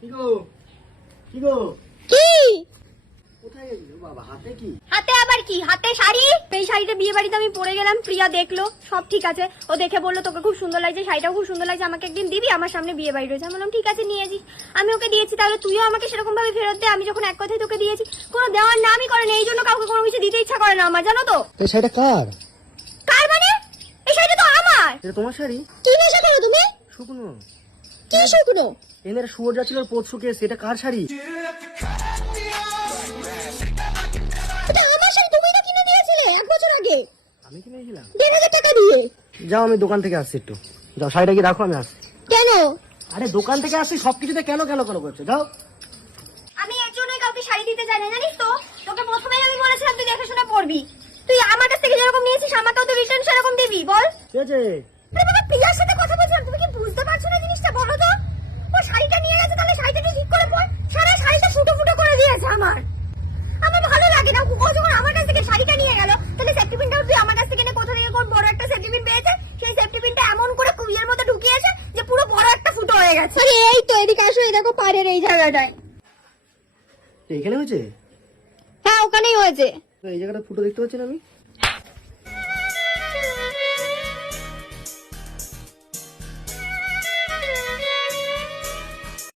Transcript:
কি গো কি গো কি কোথায় গেলি বাবা? হাতে কি? হাতে আবার কি? হাতে শাড়ি। এই শাড়িটা বিয়ে বাড়িতে আমি পরে গেলাম, প্রিয়া দেখলো, সব ঠিক আছে। ও দেখে বললো তোকে খুব সুন্দর লাগছে, শাড়িটাও খুব সুন্দর লাগছে, আমাকে একদিন দিবি, আমার সামনে বিয়ে বাড়ি রয়েছে। আমি বললাম ঠিক আছে নিয়ে আসিস। আমি ওকে দিয়েছি, তাহলে তুইও আমাকে সেরকম ভাবে ফেরত দে। আমি যখন এক কথায় তোকে দিয়েছি, কোনো দেওয়ার নামই করে না। এই জন্য কাউকে কোনো কিছু দিতে ইচ্ছা করে না আমার, জানো তো। এই শাড়িটা কার? কার মানে? এই শাড়িটা তো আমার। এটা তোমার শাড়ি? কি নেশা করো তুমি? শুকনো। কি শুকনো? এদের শুয়োর যাচ্ছিল পোত শুকিয়ে, সেটা কার শাড়ি? এটা আমার শাড়ি, তুমি না কিনে দিয়েছিলে 1 বছর আগে। আমি কিনেছিলাম 1,500 টাকা দিয়ে। যাও, আমি দোকান থেকে আসছি, একটু যাও, শাড়িটা কি রাখো, আমি আসছি। কেন? আরে দোকান থেকে আসছি, সবকিছুতে কেন কেন কেন করছো? যাও। আমি এর জন্যই কাউকে শাড়ি দিতে চাই না, জানিস তো। তোকে প্রথমেই আমি বলেছিলাম তুই দেখে শুনে পরবি। তুই আমার কাছ থেকে যেরকম নিয়েছিস আমাকেও তো রিটার্ন সেরকম দিবি, বল। ঠিক আছে। আরে বাবা, প্রিয়ার সাথে কথা বলছিলাম, তুমি কি বুঝতে পারছো না জিনিসটা? বলো তো। ও শাড়িটা নিয়ে গেছে, তাহলে শাড়িটাকে ঠিক করে পর। সারা শাড়িটা ফুটো ফুটো করে দিয়েছে আমার। আমার ভালো লাগে না। ও যখন আমার কাছ থেকে শাড়িটা নিয়ে গেল, তাহলে সেফটি পিনটাও তুই আমার কাছ থেকে কোথা থেকে কোন বড় একটা সেফটি পিন পেয়েছে, সেই সেফটি পিনটা এমন করে কুইয়ের মধ্যে ঢুকিয়েছে যে পুরো বড় একটা ফুটো হয়ে গেছে। আরে এই তো, এদিকে আসো, এই দেখো পাড়ের এই জায়গাটায়। এখানে হয়েছে? হ্যাঁ, ওখানেই হয়েছে। এই জায়গাটা ফুটো দেখতে পাচ্ছি না আমি।